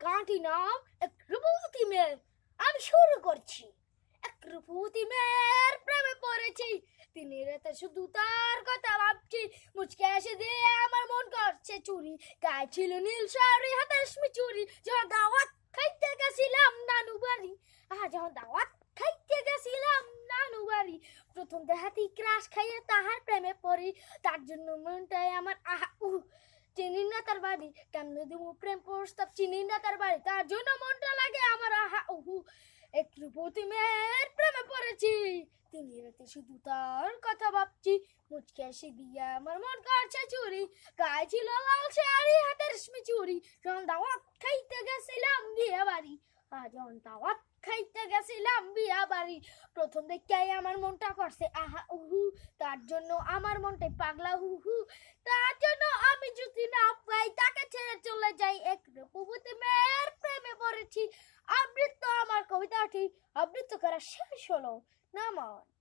গানটির নাম এক রূপবতী মেয়ে। আমি শুরু করছি। এক রূপবতী মেয়ের প্রেমে পড়েছি, তিনি রাতে শুধু তার কথা ভাবছি। মুচকে এসে দিয়ে আমার মন করছে চুরি, গায়ে ছিল নীল শাড়ি, হাতে রেশমি চুড়ি। যখন দাওয়াত খাইতে গেছিলাম নানু বাড়ি, যখন দাওয়াত খাইতে গেছিলাম নানু বাড়ি, প্রথম দেখাতেই ক্রাশ খাইয়ে তাহার প্রেমে পড়ি। তার জন্য মনটাই আমার আহা উহু, চিনি না তার বাড়ি, কেমনে দেবো প্রেম প্রস্তাব, চিনি না তার বাড়ি, তার জন্য মনটা লাগে আমার আহা উহু। এক রূপবতী মেয়ের প্রেমে পড়েছি, তিনি রাতে শুধু তার কথা ভাবছি। মুচকে এসে দিয়া আমার মন কাছে চুরি, গায়ে ছিল লাল শাড়ি, হাতে রেশমি চুড়ি। যখন দাওয়াত খাইতে গেছিলাম বিয়ে বাড়ি, যখন দাওয়াত খাইতে গেছিলাম বিয়া বাড়ি, প্রথম দেখাই আমার মনটা করছে আহা উহু। তার জন্য আমার মনটাই পাগলা হুহু। তার জন্য আমি যদি না পাই তাকে ছেড়ে চলে যাই। এক রূপবতী মেয়ের প্রেমে পড়েছি। আবৃত্ত আমার কবিতাটি আবৃত্ত করা শেষ হলো। নামান।